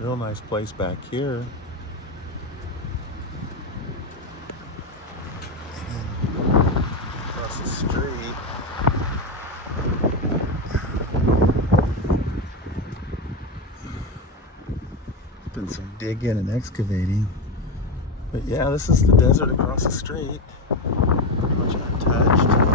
Real nice place back here. And then across the street, been some digging and excavating. But yeah, this is the desert across the street. Pretty much untouched.